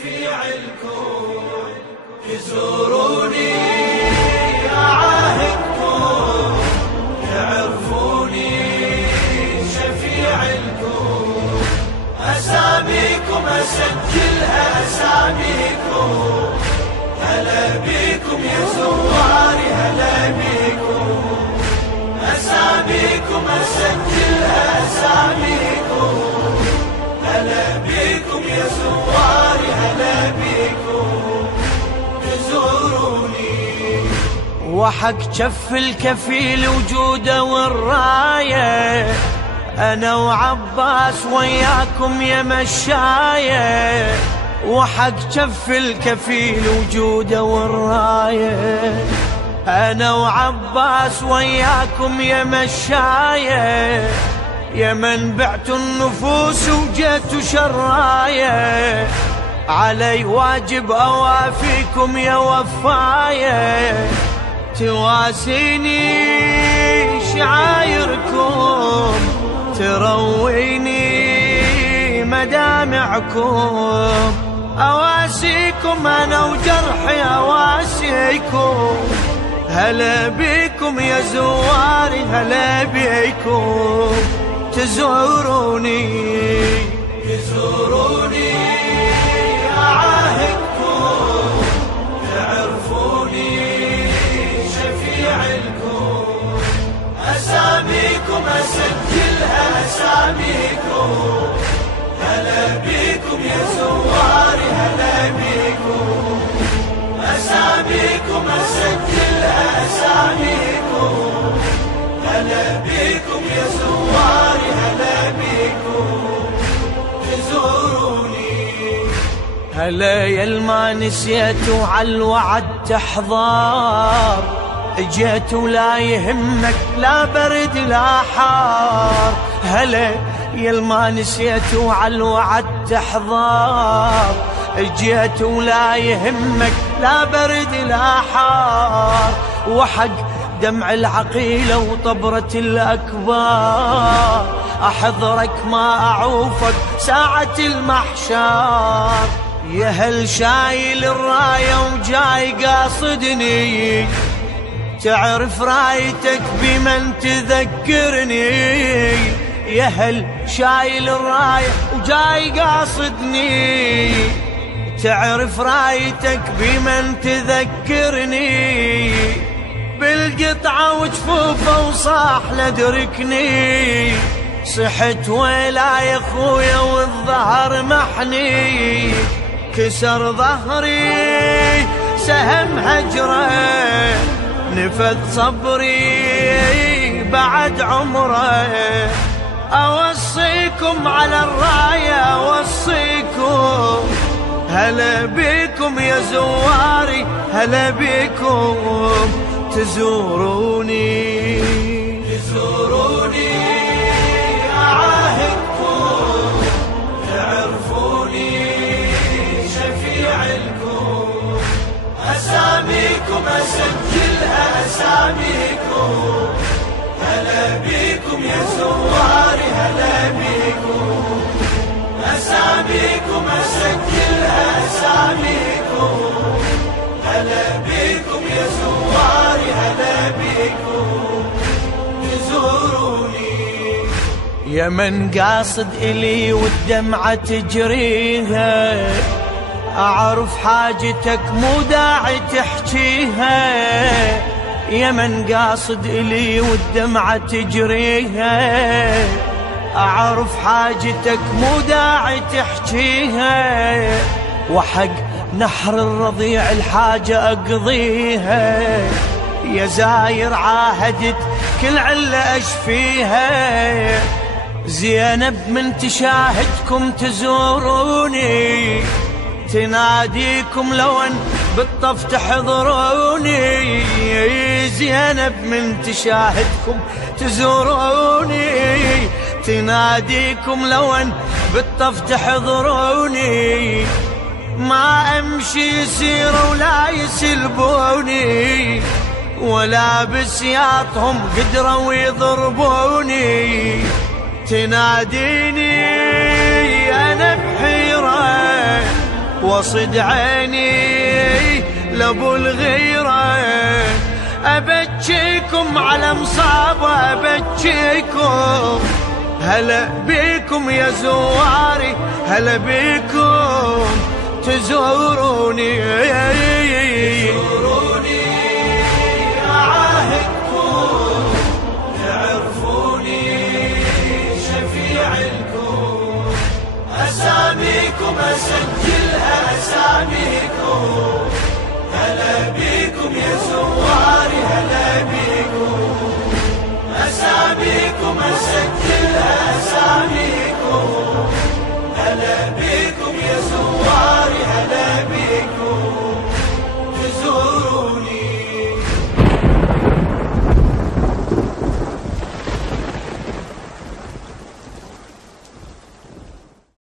شفيع الكون يزوروني أعاهدكم تعرفوني شفيع الكون أساميكم أسجلها أساميكم هلا بيكم يا زواري هلا بيكم أساميكم أسجلها أساميكم هلا بيكم يا زواري هلا بيكم تزوروني وحق جف الكفيل وجوده والراية أنا وعباس وياكم يا مشاية وحق جف الكفيل وجوده والراية أنا وعباس وياكم يا مشاية يا من بعتوا النفوس وجيتوا شراية علي واجب أوافيكم يا وفاية تواسيني شعايركم ترويني مدامعكم أواسيكم أنا وجرحي أواسيكم هلا بيكم يا زواري هلا بيكم تزوروني أعاهدكم تعرفوني شفيع الكون أساميكم أسجلها أساميكم هلا بيكم يا زواري هلا بيكم أساميكم أسجلها أساميكم هلا بيكم يا زواري هلا بيكم تزوروني هلا يا الما نسيتوا عالوعد تحضار اجيت ولا يهمك لا برد لا حار هلا يا الما نسيتوا عالوعد تحضار اجيت ولا يهمك لا برد لا حار وحق دمع العقيلة وطبرة الأكبار أحضرك ما أعوفك ساعة المحشار يا هل شايل الراية وجاي قاصدني تعرف رايتك بمن تذكرني يا هل شايل الراية وجاي قاصدني تعرف رايتك بمن تذكرني بالقطعة وجفوفه وصاح لدركني صحت ويلا يا خويا والظهر محني كسر ظهري سهم هجره نفذ صبري بعد عمره أوصيكم على الراية أوصيكم هلا بيكم يا زواري هلا بيكم تزوروني أعاهدكم تعرفوني شفيع الكون أساميكم أسجلها أساميكم هلا بيكم يا زواري هلا بيكم أساميكم أسجلها أساميكم هلا بيكم يا زواري هلا بيكم تزوروني يا من قاصد إلي والدمعة تجريها أعرف حاجتك مو داعي تحكيها يا من قاصد إلي والدمعة تجريها أعرف حاجتك مو داعي تحكيها وحق نحر الرضيع الحاجة أقضيها يا زاير عاهدت كل علة أشفيها زينب من تشاهدكم تزوروني تناديكم لو ان بالطف تحضروني زينب من تشاهدكم تزوروني تناديكم لو ان بالطف تحضروني ما امشي يسير ولا يسلبوني ولا بسياطهم قدروا يضربوني تناديني انا بحيرة قصد عيني لابو الغيرة، أبكيكم على مصابة أبكيكم. هلا بيكم يا زواري، هلا بيكم تزوروني، أعاهدكم تعرفوني شفيع لكم. أساميكم أسجلها أساميكم، هلا بيكم يا زواري هلا بيكم. أساميكم أسجلها أساميكم.